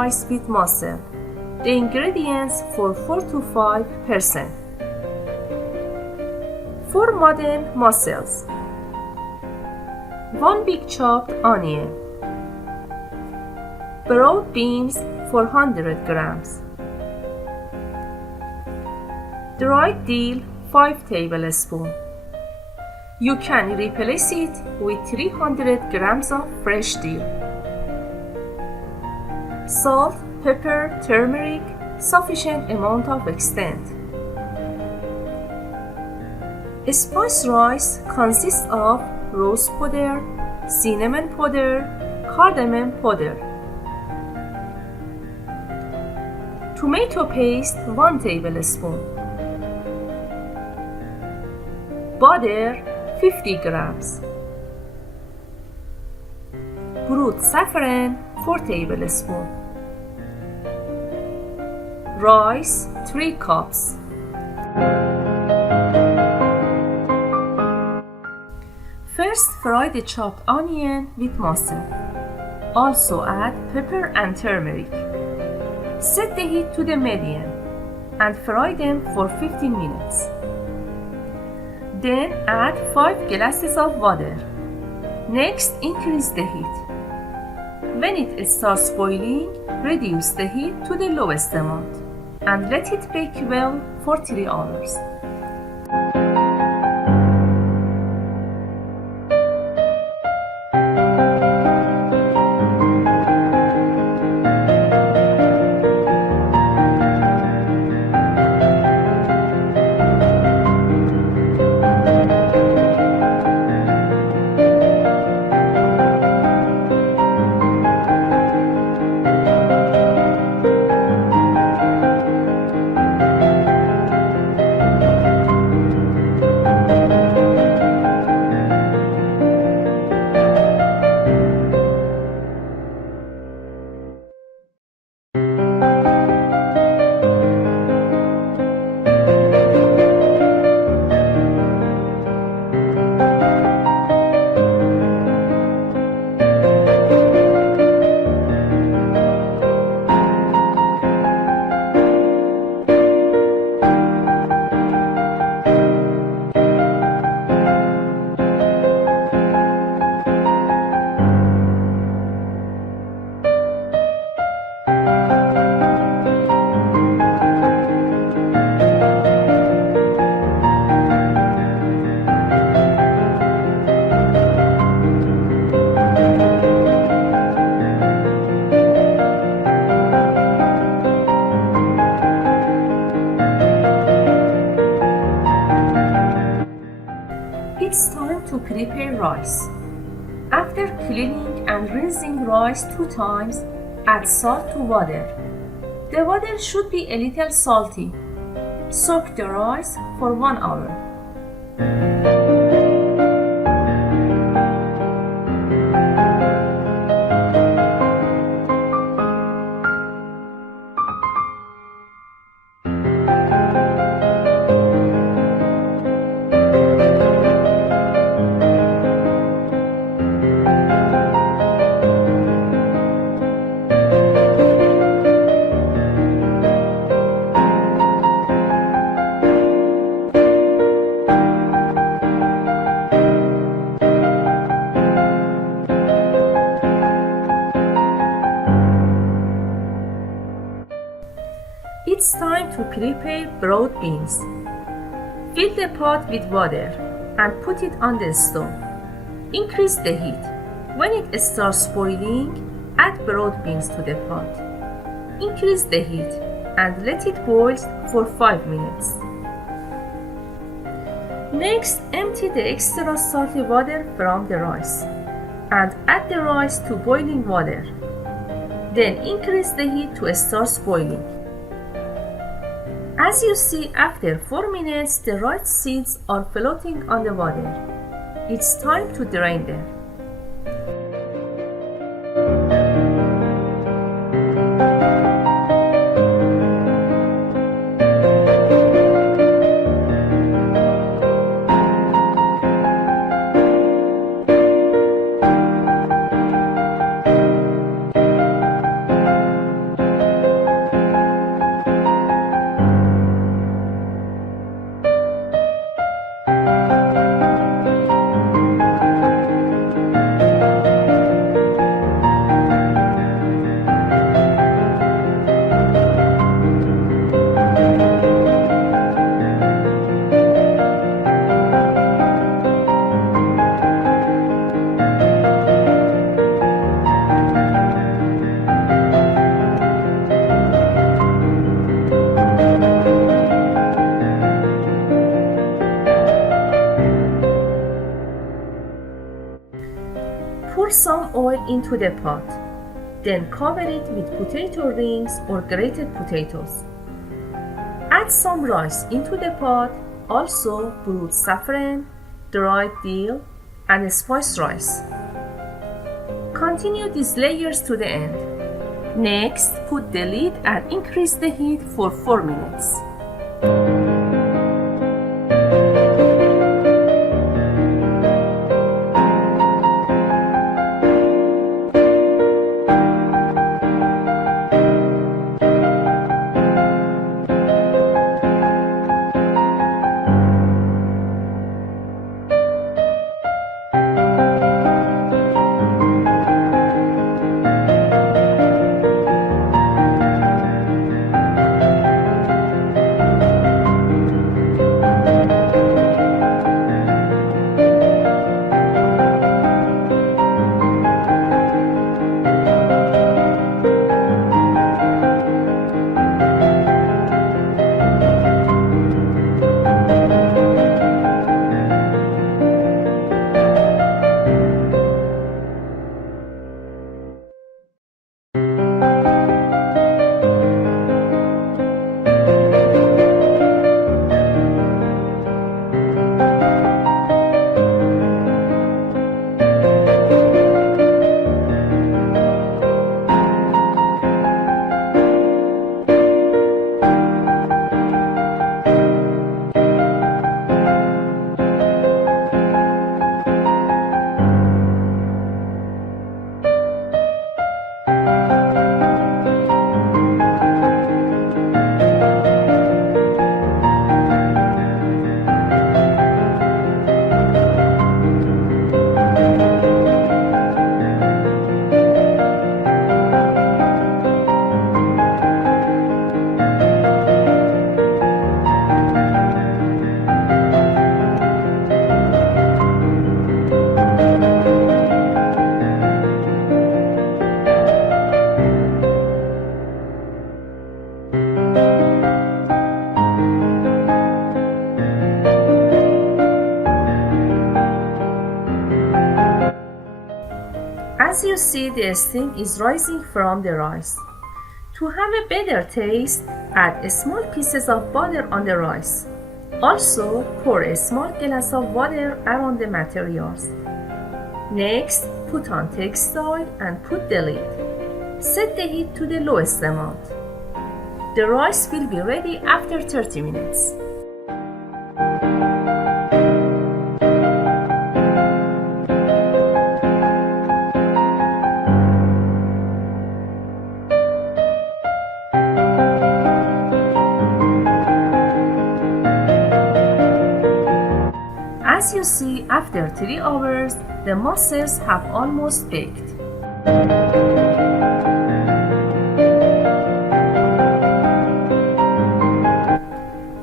rice with mussel. The ingredients for 4 to 5%. For modern mussels: 1 big chopped onion, broad beans 400 grams, dried dill 5 tablespoons. You can replace it with 300 grams of fresh dill. Salt, pepper, turmeric, sufficient amount of extent. Spice rice consists of rose powder, cinnamon powder, cardamom powder. Tomato paste 1 tablespoon. Butter 50 grams. Brewed saffron 4 tablespoons. Rice 3 cups. First, fry the chopped onion with mussel. Also add pepper and turmeric. Set the heat to the medium and fry them for 15 minutes. Then add 5 glasses of water. Next, increase the heat. When it starts boiling, reduce the heat to the lowest amount and let it bake well for 3 hours. It's time to prepare rice. After cleaning and rinsing rice 2 times, add salt to water. The water should be a little salty. Soak the rice for 1 hour. It's time to prepare broad beans. Fill the pot with water and put it on the stove. Increase the heat. When it starts boiling, add broad beans to the pot. Increase the heat and let it boil for 5 minutes. Next, empty the extra salty water from the rice and add the rice to boiling water. Then increase the heat to start boiling. As you see, after 4 minutes, the rice seeds are floating on the water. It's time to drain them. Pour some oil into the pot. Then cover it with potato rings or grated potatoes. Add some rice into the pot, also brewed saffron, dried dill, and spiced rice. Continue these layers to the end. Next, put the lid and increase the heat for 4 minutes. As you see, the steam is rising from the rice. To have a better taste, add small pieces of butter on the rice. Also, pour a small glass of water around the materials. Next, put on textile and put the lid. Set the heat to the lowest amount. The rice will be ready after 30 minutes. As you see, after 3 hours, the mussels have almost baked.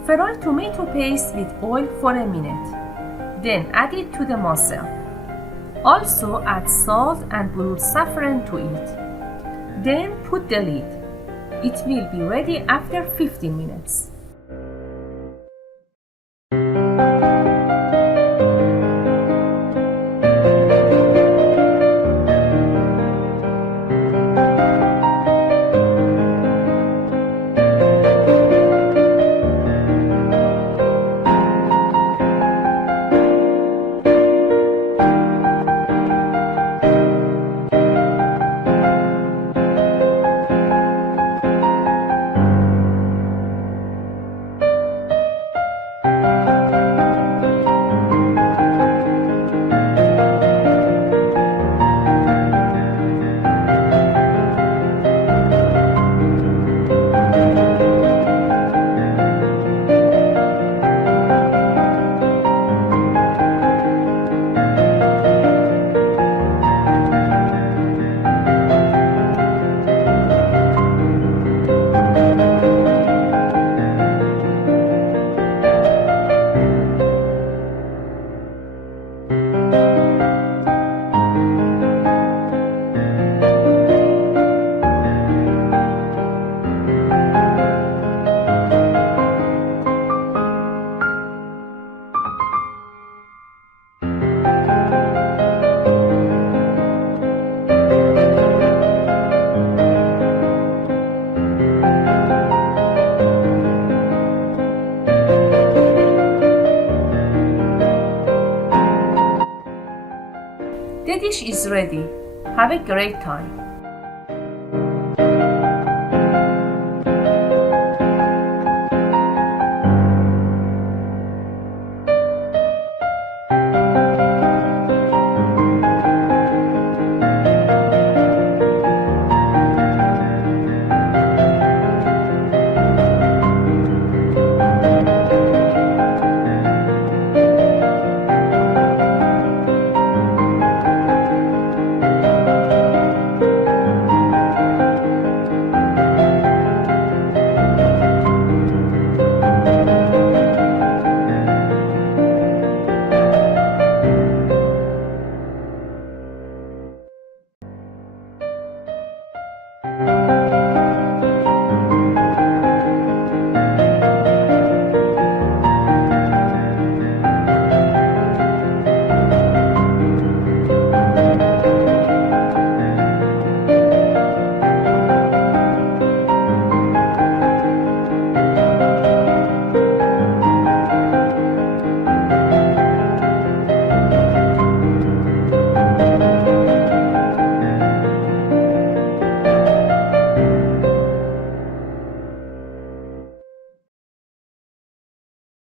Fry tomato paste with oil for a minute. Then add it to the mussel. Also add salt and brewed saffron to it. Then put the lid. It will be ready after 15 minutes. The dish is ready. Have a great time.